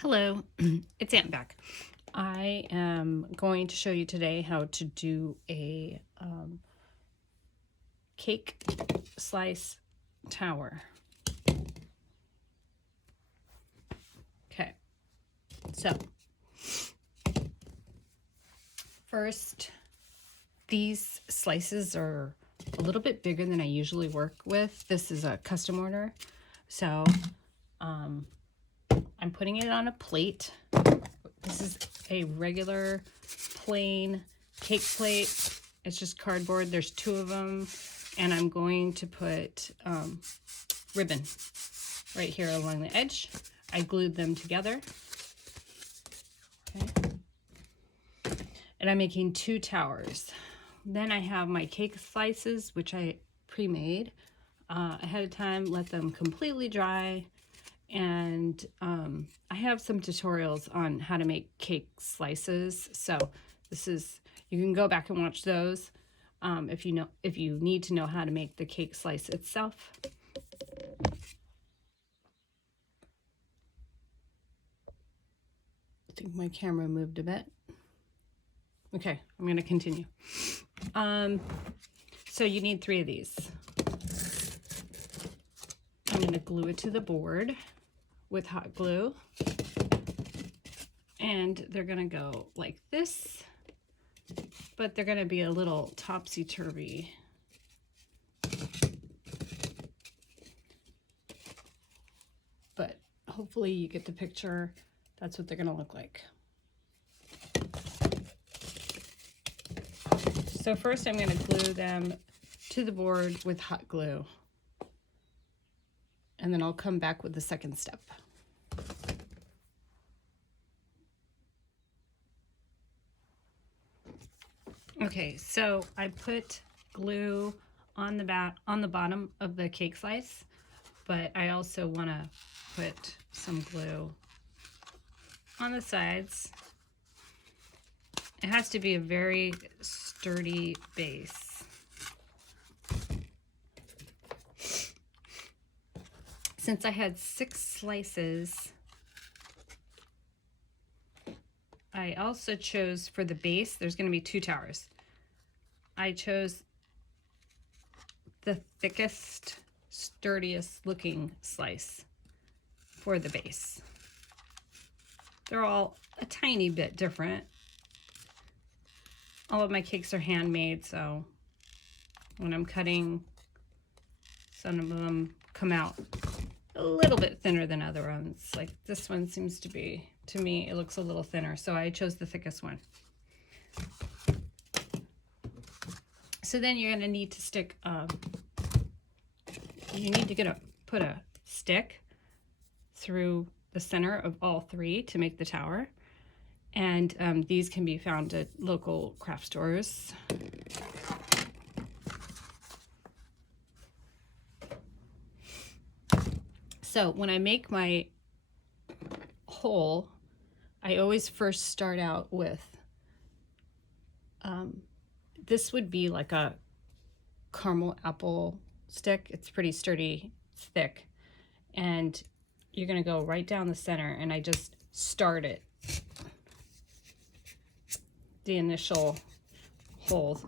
Hello, it's Aunt Beck. I am going to show you today how to do a cake slice tower. Okay, so first, these slices are a little bit bigger than I usually work with. This is a custom order, so I'm putting it on a plate. This is a regular plain cake plate. It's just cardboard. There's two of them. And I'm going to put ribbon right here along the edge. I glued them together. Okay. And I'm making two towers. Then I have my cake slices, which I pre-made ahead of time, let them completely dry. And I have some tutorials on how to make cake slices. So you can go back and watch those if you need to know how to make the cake slice itself. I think my camera moved a bit. Okay, I'm going to continue. So you need 3 of these. I'm going to glue it to the board with hot glue. And they're going to go like this, but they're going to be a little topsy-turvy. But hopefully you get the picture. That's what they're going to look like. So first I'm going to glue them to the board with hot glue. And then I'll come back with the second step. Okay, so I put glue on the bottom of the cake slice, but I also want to put some glue on the sides. It has to be a very sturdy base. Since I had 6 slices, I also chose for the base, there's going to be 2 towers. I chose the thickest, sturdiest looking slice for the base. They're all a tiny bit different. All of my cakes are handmade, so when I'm cutting, some of them come out a little bit thinner than other ones. Like this one seems to be, to me, it looks a little thinner, so I chose the thickest one. So then you're going to need to stick, you need to put a stick through the center of all 3 to make the tower. And these can be found at local craft stores. So when I make my hole, I always first start out with, this would be like a caramel apple stick. It's pretty sturdy, it's thick. And you're gonna go right down the center, and I just start it, the initial hole.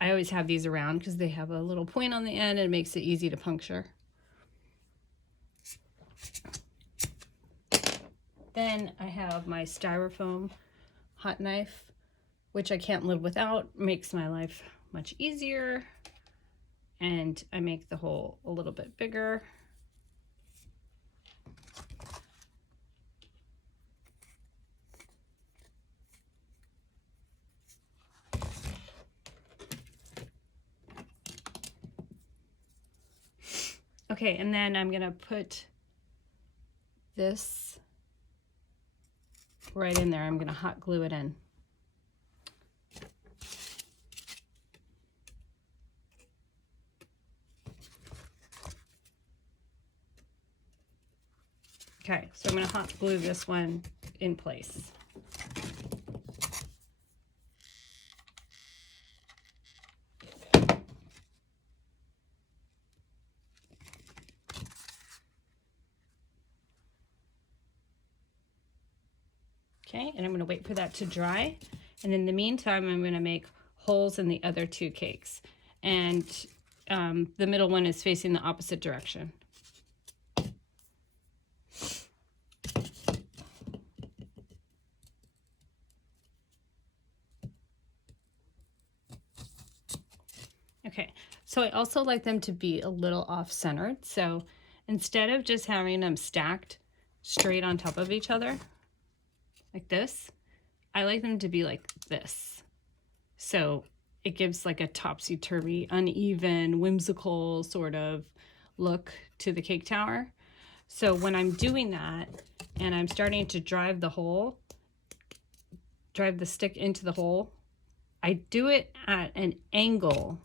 I always have these around because they have a little point on the end and it makes it easy to puncture. Then I have my styrofoam hot knife, which I can't live without, makes my life much easier. And I make the hole a little bit bigger. Okay, and then I'm gonna put this right in there. I'm gonna hot glue it in. Okay, so I'm gonna hot glue this one in place. Okay, and I'm gonna wait for that to dry. And in the meantime, I'm gonna make holes in the other 2 cakes. And the middle one is facing the opposite direction. Okay, so I also like them to be a little off-centered. So instead of just having them stacked straight on top of each other, like this, I like them to be like this. So it gives like a topsy-turvy, uneven, whimsical sort of look to the cake tower. So when I'm doing that and I'm starting to drive the stick into the hole, I do it at an angle.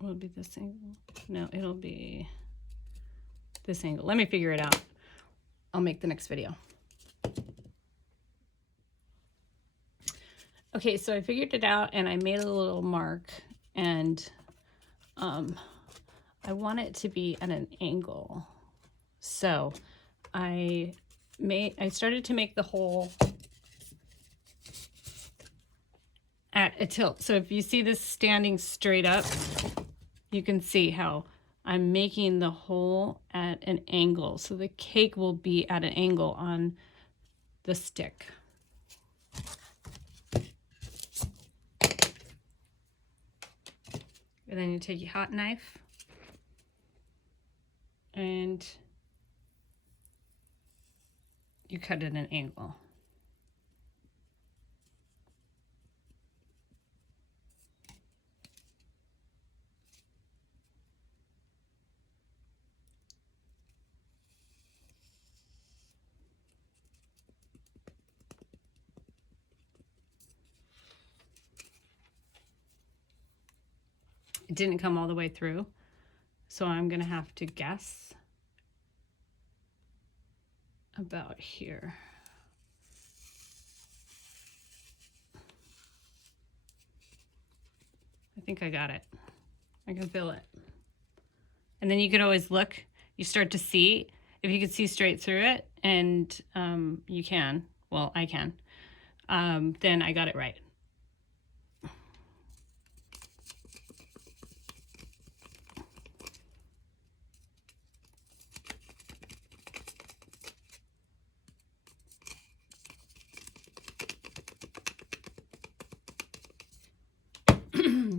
Will it be this angle? No, it'll be this angle. Let me figure it out. I'll make the next video. Okay, so I figured it out and I made a little mark, and I want it to be at an angle. So I started to make the hole at a tilt. So if you see this standing straight up, you can see how I'm making the hole at an angle. So the cake will be at an angle on the stick. And then you take your hot knife and you cut at an angle. It didn't come all the way through, so I'm gonna have to guess about here. I think I got it. I can feel it. And then you can always look, you start to see, if you can see straight through it, and you can, well, I can, then I got it right.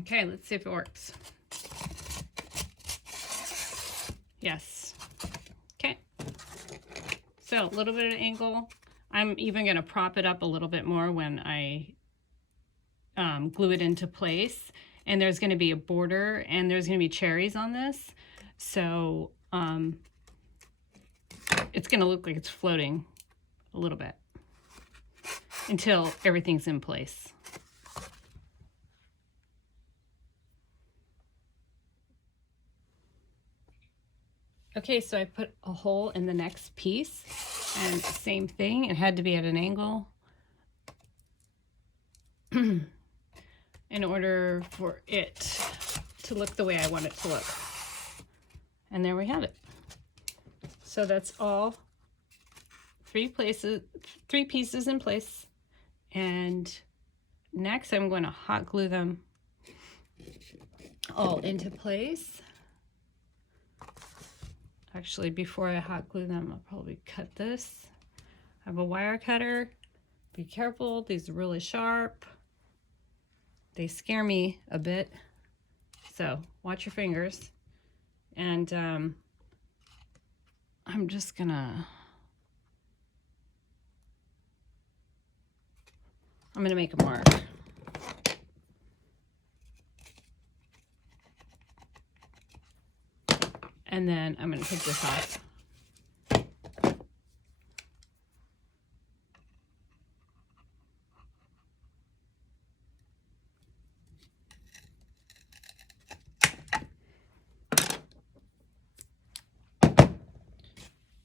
Okay, let's see if it works. Yes. Okay. So a little bit of an angle. I'm even going to prop it up a little bit more when I glue it into place. And there's going to be a border, and there's going to be cherries on this. So it's going to look like it's floating a little bit until everything's in place. Okay, so I put a hole in the next piece, and same thing, it had to be at an angle in order for it to look the way I want it to look. And there we have it. So that's all 3 pieces in place. And next I'm going to hot glue them all into place. Actually, before I hot glue them, I'll probably cut this. I have a wire cutter. Be careful, these are really sharp. They scare me a bit, so watch your fingers. And I'm just gonna make a mark. And then I'm going to take this off.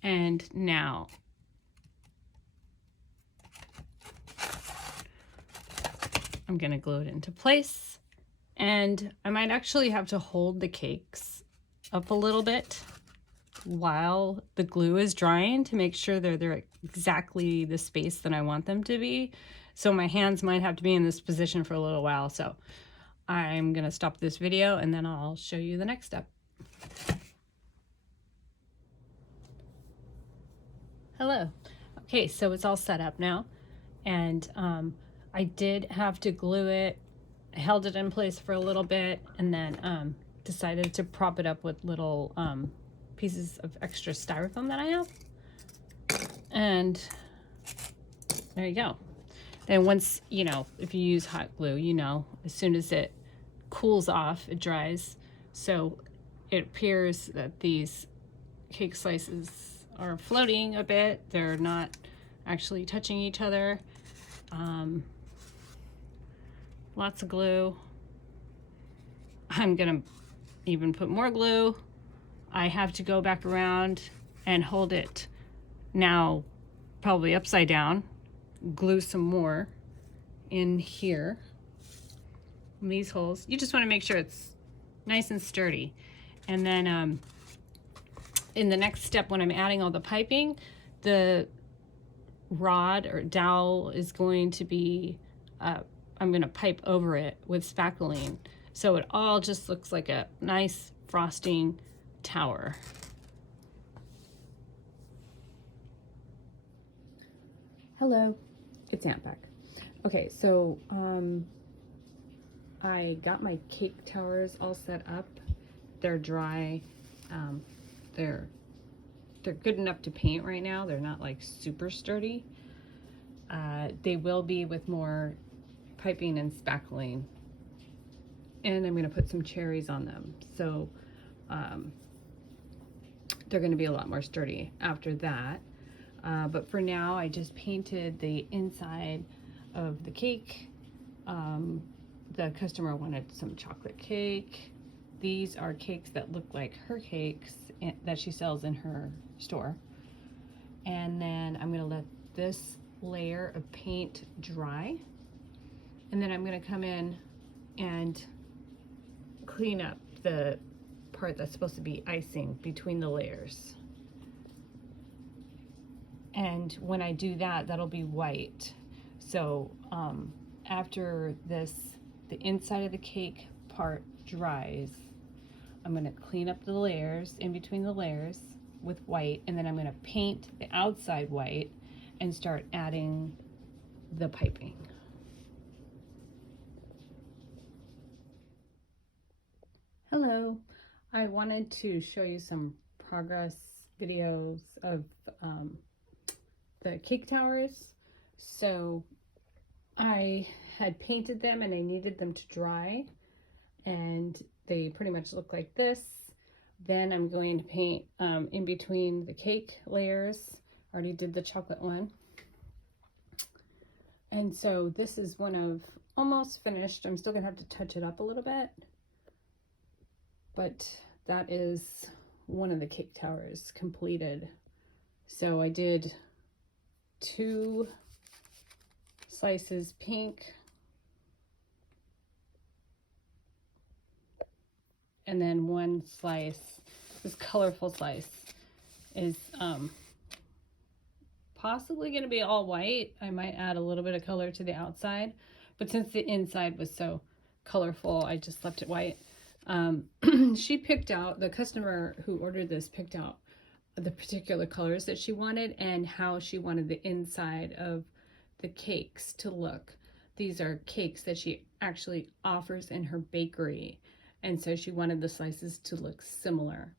And now I'm going to glue it into place. And I might actually have to hold the cakes up a little bit while the glue is drying to make sure they're exactly the space that I want them to be. So my hands might have to be in this position for a little while. So I'm gonna stop this video and then I'll show you the next step. Hello. Okay, so it's all set up now. And I did have to glue it. I held it in place for a little bit and then decided to prop it up with little pieces of extra styrofoam that I have. And there you go. Then once, you know, if you use hot glue, you know, as soon as it cools off, it dries. So it appears that these cake slices are floating a bit. They're not actually touching each other. Lots of glue. I'm gonna even put more glue. I have to go back around and hold it now probably upside down, glue some more in here in these holes. You just want to make sure it's nice and sturdy. And then in the next step, when I'm adding all the piping, the rod or dowel is going to be I'm going to pipe over it with spackling so it all just looks like a nice frosting tower. Hello, it's Aunt Beck. Okay, so I got my cake towers all set up. They're dry. They're good enough to paint right now. They're not like super sturdy. They will be with more piping and spackling. And I'm gonna put some cherries on them. So they're gonna be a lot more sturdy after that. But for now, I just painted the inside of the cake. The customer wanted some chocolate cake. These are cakes that look like her cakes that she sells in her store. And then I'm gonna let this layer of paint dry. And then I'm gonna come in and clean up the part that's supposed to be icing between the layers. And when I do that, that'll be white. So after this, the inside of the cake part dries, I'm gonna clean up the layers in between the layers with white, and then I'm gonna paint the outside white and start adding the piping. Hello, I wanted to show you some progress videos of the cake towers. So I had painted them and I needed them to dry, and they pretty much look like this. Then I'm going to paint in between the cake layers. I already did the chocolate one. And so this is one of almost finished. I'm still gonna have to touch it up a little bit, but that is one of the cake towers completed. So I did 2 slices pink, and then 1 slice, this colorful slice is possibly going to be all white. I might add a little bit of color to the outside, but since the inside was so colorful, I just left it white. She picked out, the customer who ordered this picked out the particular colors that she wanted and how she wanted the inside of the cakes to look. These are cakes that she actually offers in her bakery, and so she wanted the slices to look similar.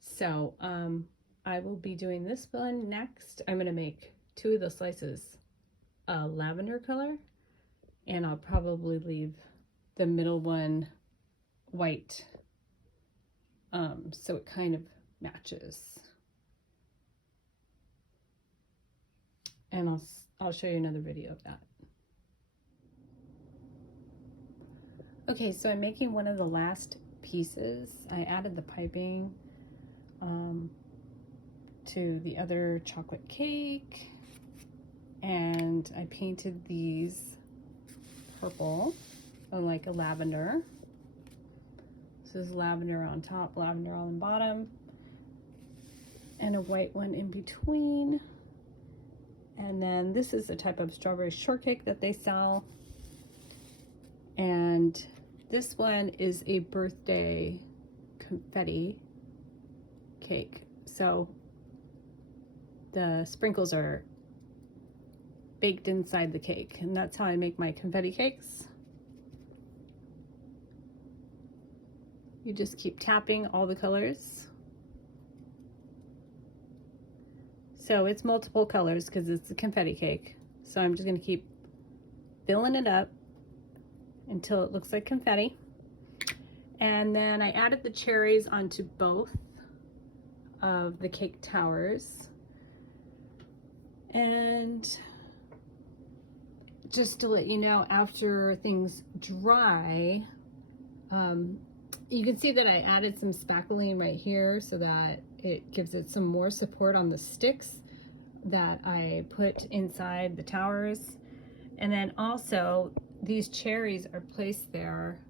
So I will be doing this one next. I'm going to make 2 of the slices a lavender color, and I'll probably leave the middle one white so it kind of matches. And I'll show you another video of that. Okay, so I'm making one of the last pieces. I added the piping to the other chocolate cake, and I painted these purple, like a lavender. This is lavender on top, lavender on the bottom. and a white one in between. And then this is a type of strawberry shortcake that they sell. And this one is a birthday confetti cake. So the sprinkles are baked inside the cake, and that's how I make my confetti cakes. You just keep tapping all the colors. So it's multiple colors because it's a confetti cake. So I'm just going to keep filling it up until it looks like confetti. And then I added the cherries onto both of the cake towers. And just to let you know, after things dry, you can see that I added some spackling right here so that it gives it some more support on the sticks that I put inside the towers. And then also these cherries are placed there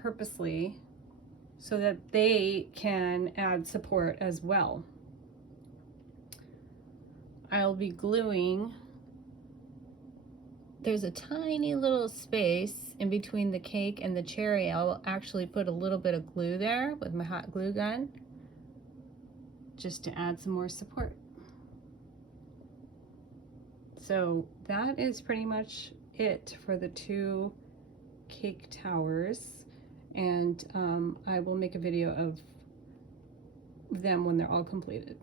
purposely so that they can add support as well. I'll be gluing. There's a tiny little space in between the cake and the cherry. I'll actually put a little bit of glue there with my hot glue gun just to add some more support. So that is pretty much it for the two cake towers, and I will make a video of them when they're all completed.